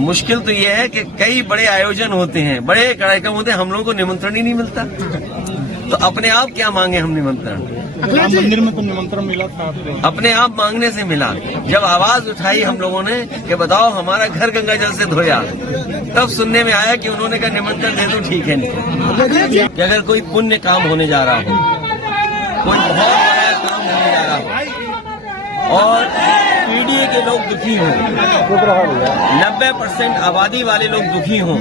मुश्किल तो ये है कि कई बड़े आयोजन होते हैं, बड़े कार्यक्रम होते हैं, हम लोगों को निमंत्रण ही नहीं मिलता। तो अपने आप क्या मांगे हम निमंत्रण? राम मंदिर में तो निमंत्रण मिला था आपको? अपने आप मांगने से मिला। जब आवाज उठाई हम लोगों ने कि बताओ हमारा घर गंगा जल से धोया, तब सुनने में आया कि उन्होंने कहा निमंत्रण दे दो, ठीक है नहीं। कि अगर कोई पुण्य काम होने जा रहा हो, कोई बहुत बड़ा काम होने जा रहा हो और पीडीए के लोग दुखी हों, 90% आबादी वाले लोग दुखी हों,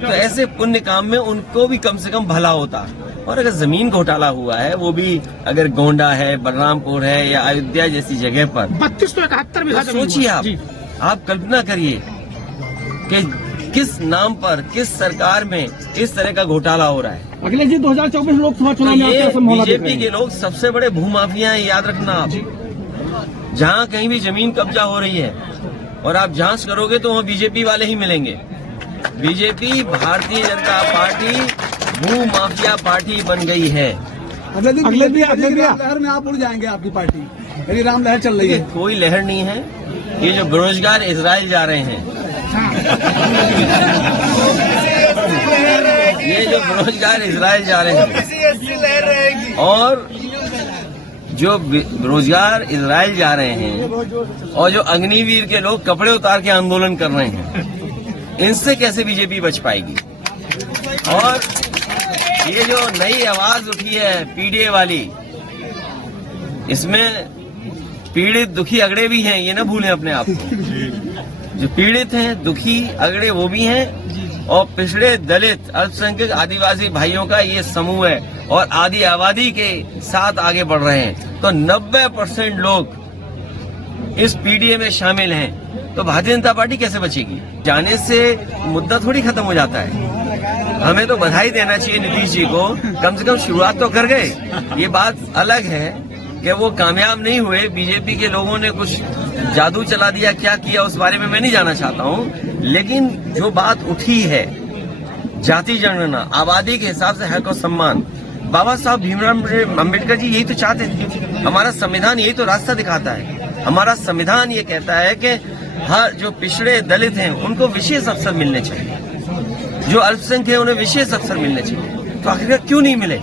तो ऐसे पुण्य काम में उनको भी कम से कम भला होता। और अगर जमीन घोटाला हुआ है, वो भी अगर गोंडा है, बलरामपुर है या अयोध्या जैसी जगह पर 32 तो 71 बीघा तो सोचिए आप कल्पना करिए कि किस नाम पर, किस सरकार में इस तरह का घोटाला हो रहा है। अखिलेश जी 2024 लोकसभा चुनाव में ये क्या संभावना बीजेपी के लोग सबसे बड़े भूमाफिया हैं, याद रखना आप। जहाँ कहीं भी जमीन कब्जा हो रही है और आप जांच करोगे तो वहाँ बीजेपी वाले ही मिलेंगे। बीजेपी भारतीय जनता पार्टी भू माफिया पार्टी बन गई है। अगले लहर में आप उड़ जाएंगे, आपकी पार्टी यदि राम लहर चल रही है। कोई लहर नहीं है। ये जो बेरोजगार इजराइल जा रहे हैं, ये जो बेरोजगार इजराइल जा रहे हैं और जो बेरोजगार इजराइल जा रहे हैं और जो अग्निवीर के लोग कपड़े उतार के आंदोलन कर रहे हैं, इनसे कैसे बीजेपी बच पाएगी? और ये जो नई आवाज उठी है पीडीए वाली, इसमें पीड़ित दुखी अगड़े भी हैं, ये ना भूलें अपने आप को। जो पीड़ित हैं, दुखी अगड़े वो भी हैं और पिछड़े दलित अल्पसंख्यक आदिवासी भाइयों का ये समूह है और आधी आबादी के साथ आगे बढ़ रहे हैं। तो 90% लोग इस पीडीए में शामिल हैं। तो भारतीय जनता पार्टी कैसे बचेगी? जाने से मुद्दा थोड़ी खत्म हो जाता है। हमें तो बधाई देना चाहिए नीतीश जी को, कम से कम शुरुआत तो कर गए। ये बात अलग है कि वो कामयाब नहीं हुए, बीजेपी के लोगों ने कुछ जादू चला दिया, क्या किया उस बारे में मैं नहीं जानना चाहता हूँ। लेकिन जो बात उठी है, जाति जनगणना, आबादी के हिसाब से हक और सम्मान, बाबा साहब भीमराव अम्बेडकर जी यही तो चाहते थे। हमारा संविधान यही तो रास्ता दिखाता है। हमारा संविधान ये कहता है कि हर जो पिछड़े दलित हैं उनको विशेष अवसर मिलने चाहिए, जो अल्पसंख्यक है उन्हें विशेष अवसर मिलने चाहिए। तो आखिर क्यों नहीं मिले?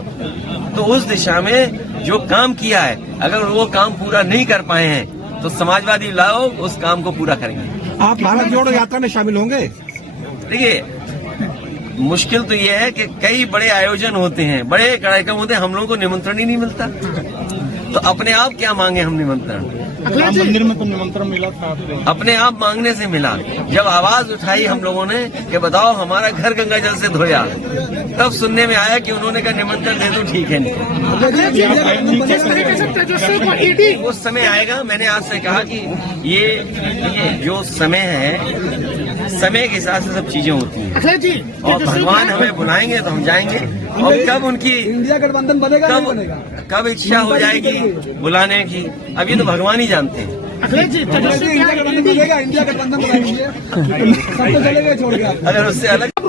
तो उस दिशा में जो काम किया है, अगर वो काम पूरा नहीं कर पाए हैं तो समाजवादी लोग उस काम को पूरा करेंगे। आप भारत जोड़ो यात्रा में शामिल होंगे? देखिए, मुश्किल तो ये है कि कई बड़े आयोजन होते हैं, बड़े कार्यक्रम होते हैं, हम लोगों को निमंत्रण ही नहीं मिलता। तो अपने आप क्या मांगे हम निमंत्रण? राम मंदिर में तो निमंत्रण मिला था आपको? अपने आप मांगने से मिला। जब आवाज उठाई हम लोगों ने कि बताओ हमारा घर गंगा जल से धोया, तब सुनने में आया कि उन्होंने कहा निमंत्रण दे दो, ठीक है नहीं। उस समय आएगा। मैंने आज से कहा कि ये जो समय है, समय के हिसाब से सब चीजें होती हैं और भगवान हमें बुलाएंगे तो हम जाएंगे। और कब उनकी इंडिया गठबंधन बनेगा, कब इच्छा हो जाएगी बुलाने की, अब ये तो भगवान ही जानते हैं। इंडिया गठबंधन बनेगा, इंडिया गठबंधन बनाएंगे, सब तो चलेगा छोड़ के। अगर उससे अलग